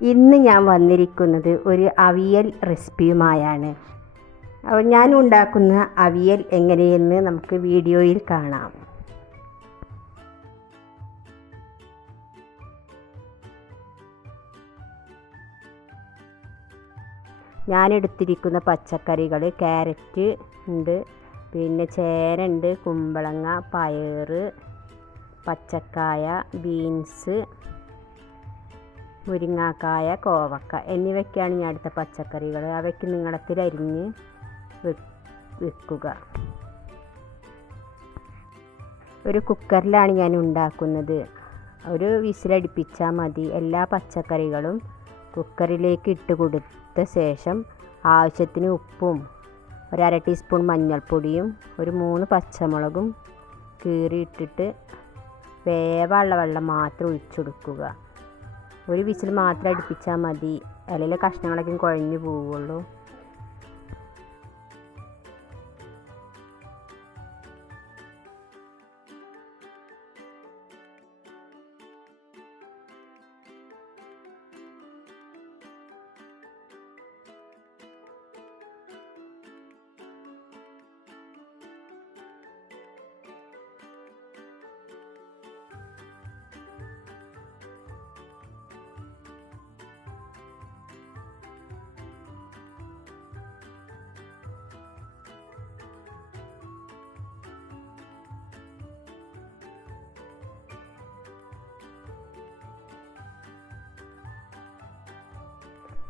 ഇന്ന് ഞാൻ വന്നിരിക്കുന്നത് ഒരു അവിയൽ റെസിപ്പിയുമായാണ്. അപ്പോൾ ഞാൻ ഉണ്ടാക്കുന്ന അവിയൽ എങ്ങനെയെന്ന് നമുക്ക് വീഡിയോയിൽ കാണാം. ഞാൻ എടുത്തിരിക്കുന്ന പച്ചക്കറികൾ ക്യാരറ്റ് ഉണ്ട്, പിന്നെ ചേന ഉണ്ട്, കുമ്പളങ്ങ, പയർ, പച്ചക്കായ, ബീൻസ്, മുരിങ്ങാക്കായ, കോവക്ക എന്നിവയ്ക്കാണ് ഞാൻ എടുത്ത പച്ചക്കറികൾ. അവയ്ക്ക് നീളത്തിൽ അരിഞ്ഞ് വെക്കുക. ഒരു കുക്കറിലാണ് ഞാൻ ഉണ്ടാക്കുന്നത്. ഒരു വിസിലടിപ്പിച്ചാൽ മതി. എല്ലാ പച്ചക്കറികളും കുക്കറിലേക്ക് ഇട്ട് കൊടുത്ത ശേഷം ആവശ്യത്തിന് ഉപ്പും ഒരു 1/2 ടീസ്പൂൺ മഞ്ഞൾപ്പൊടിയും ഒരു 3 പച്ചമുളകും കീറിയിട്ടിട്ട് വേവാനുള്ള വെള്ളം മാത്രം ഒഴിച്ചെടുക്കുക. ഒരു വിസിൽ മാത്രം അടുപ്പിച്ചാൽ മതി, അല്ലെങ്കിൽ കഷ്ണങ്ങളൊക്കെ കുഴഞ്ഞു പോവുള്ളൂ.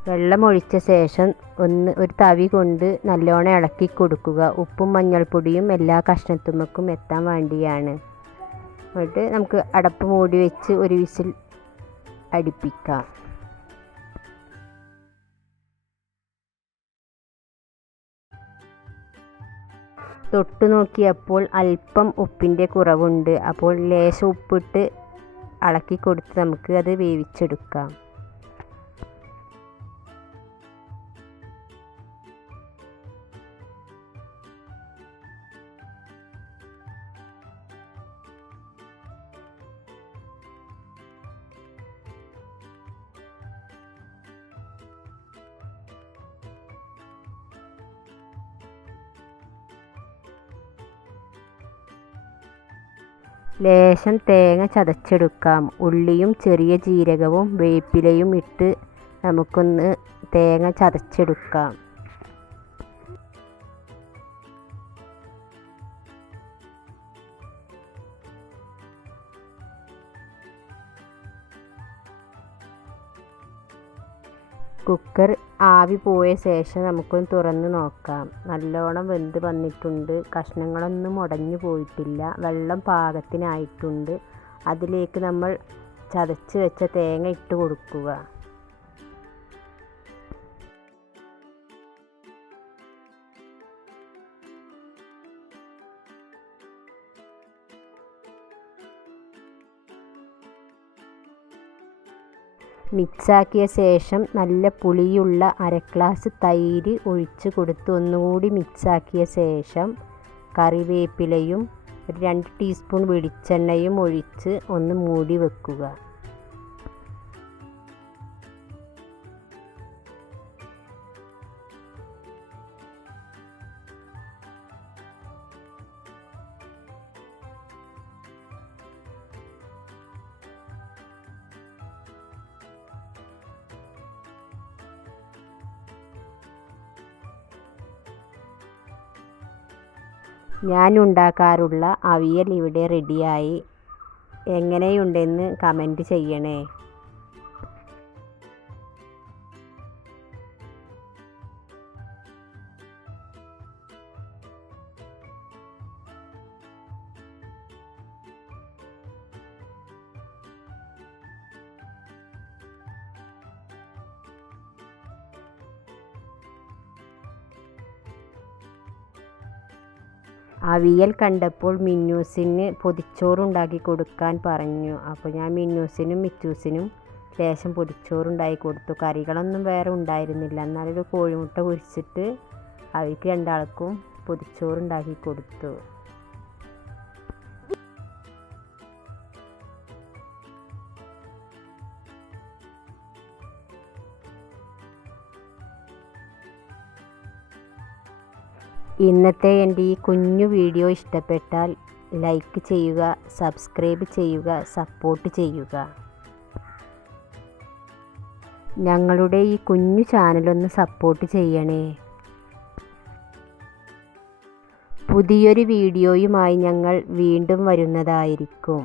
വെള്ളമൊഴിച്ച ശേഷം ഒരു തവി കൊണ്ട് നല്ലോണം ഇളക്കി കൊടുക്കുക. ഉപ്പും മഞ്ഞൾപ്പൊടിയും എല്ലാ കഷ്ണത്തുമ്മക്കും എത്താൻ വേണ്ടിയാണ്. എന്നിട്ട് നമുക്ക് അടപ്പ് മൂടി വെച്ച് ഒരു വിസിൽ അടുപ്പിക്കാം. തൊട്ട് നോക്കിയപ്പോൾ അല്പം ഉപ്പിൻ്റെ കുറവുണ്ട്. അപ്പോൾ ലേശം ഉപ്പിട്ട് ഇളക്കി കൊടുത്ത് നമുക്ക് അത് വേവിച്ചെടുക്കാം. ലേശം തേങ്ങ ചതച്ചെടുക്കാം. ഉള്ളിയും ചെറിയ ജീരകവും വേപ്പിലയും ഇട്ട് നമുക്കൊന്ന് തേങ്ങ ചതച്ചെടുക്കാം. കുക്കർ ആവി പോയ ശേഷം നമുക്കൊന്ന് തുറന്ന് നോക്കാം. നല്ലോണം വെന്ത് വന്നിട്ടുണ്ട്. കഷ്ണങ്ങളൊന്നും ഉടഞ്ഞു പോയിട്ടില്ല. വെള്ളം പാകത്തിനായിട്ടുണ്ട്. അതിലേക്ക് നമ്മൾ ചതച്ച് വെച്ച തേങ്ങ ഇട്ട് കൊടുക്കുക. മിക്സാക്കിയ ശേഷം നല്ല പുളിയുള്ള 1/2 ഗ്ലാസ് തൈര് ഒഴിച്ച് കൊടുത്ത് ഒന്നുകൂടി മിക്സാക്കിയ ശേഷം കറിവേപ്പിലയും ഒരു 2 ടീസ്പൂൺ വെളിച്ചെണ്ണയും ഒഴിച്ച് ഒന്ന് മൂടി വെക്കുക. ഞാൻ ഉണ്ടാക്കാറുള്ള അവിയൽ ഇവിടെ റെഡിയായി. എങ്ങനെയുണ്ടെന്ന് കമൻറ്റ് ചെയ്യണേ. അവിയൽ കണ്ടപ്പോൾ മിന്നൂസിന് പൊതിച്ചോറുണ്ടാക്കി കൊടുക്കാൻ പറഞ്ഞു. അപ്പോൾ ഞാൻ മിന്നൂസിനും മിച്ചൂസിനും ലേശം പൊതിച്ചോറുണ്ടാക്കി കൊടുത്തു. കറികളൊന്നും വേറെ ഉണ്ടായിരുന്നില്ല. എന്നാലൊരു കോഴിമുട്ട പൊരിച്ചിട്ട് അവർക്ക് രണ്ടാൾക്കും പൊതിച്ചോറുണ്ടാക്കി കൊടുത്തു. ഇന്നത്തെ എൻ്റെ ഈ കുഞ്ഞു വീഡിയോ ഇഷ്ടപ്പെട്ടാൽ ലൈക്ക് ചെയ്യുക, സബ്സ്ക്രൈബ് ചെയ്യുക, സപ്പോർട്ട് ചെയ്യുക. ഞങ്ങളുടെ ഈ കുഞ്ഞു ചാനലൊന്ന് സപ്പോർട്ട് ചെയ്യണേ. പുതിയൊരു വീഡിയോയുമായി ഞങ്ങൾ വീണ്ടും വരുന്നതായിരിക്കും.